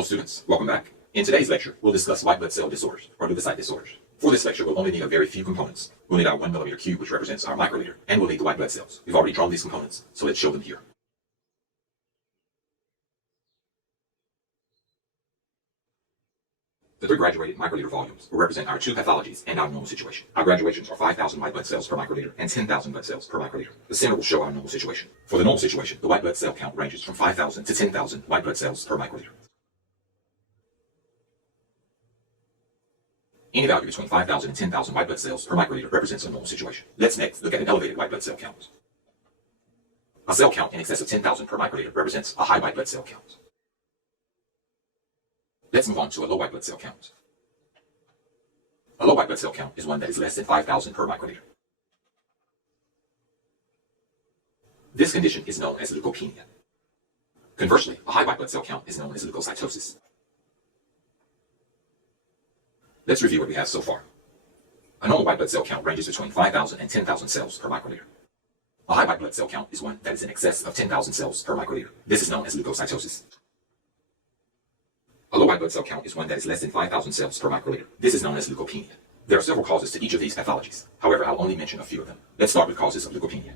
Hello students, welcome back. In today's lecture, we'll discuss white blood cell disorders, or leukocyte disorders. For this lecture, we'll only need a very few components. We'll need our 1 millimeter cube, which represents our microliter, and we'll need the white blood cells. We've already drawn these components, so let's show them here. The 3 graduated microliter volumes will represent our 2 pathologies and our normal situation. Our graduations are 5,000 white blood cells per microliter and 10,000 blood cells per microliter. The center will show our normal situation. For the normal situation, the white blood cell count ranges from 5,000 to 10,000 white blood cells per microliter. Any value between 5,000 and 10,000 white blood cells per microliter represents a normal situation. Let's next look at an elevated white blood cell count. A cell count in excess of 10,000 per microliter represents a high white blood cell count. Let's move on to a low white blood cell count. A low white blood cell count is one that is less than 5,000 per microliter. This condition is known as leukopenia. Conversely, a high white blood cell count is known as leukocytosis. Let's review what we have so far. A normal white blood cell count ranges between 5,000 and 10,000 cells per microliter. A high white blood cell count is one that is in excess of 10,000 cells per microliter. This is known as leukocytosis. A low white blood cell count is one that is less than 5,000 cells per microliter. This is known as leukopenia. There are several causes to each of these pathologies. However, I'll only mention a few of them. Let's start with causes of leukopenia.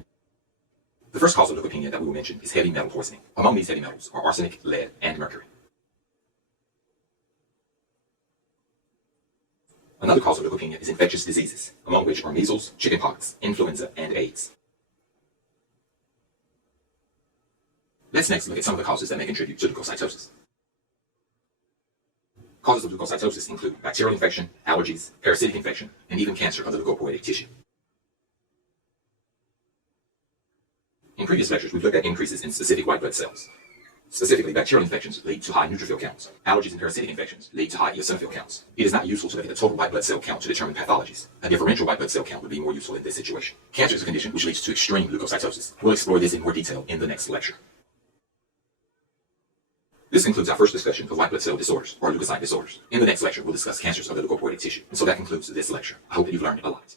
The first cause of leukopenia that we will mention is heavy metal poisoning. Among these heavy metals are arsenic, lead, and mercury. Another cause of leukopenia is infectious diseases, among which are measles, chickenpox, influenza, and AIDS. Let's next look at some of the causes that may contribute to leukocytosis. Causes of leukocytosis include bacterial infection, allergies, parasitic infection, and even cancer of the leukopoietic tissue. In previous lectures, we've looked at increases in specific white blood cells. Specifically, bacterial infections lead to high neutrophil counts. Allergies and parasitic infections lead to high eosinophil counts. It is not useful to look at the total white blood cell count to determine pathologies. A differential white blood cell count would be more useful in this situation. Cancer is a condition which leads to extreme leukocytosis. We'll explore this in more detail in the next lecture. This concludes our first discussion of white blood cell disorders, or leukocyte disorders. In the next lecture, we'll discuss cancers of the leukopoietic tissue. And so that concludes this lecture. I hope that you've learned a lot.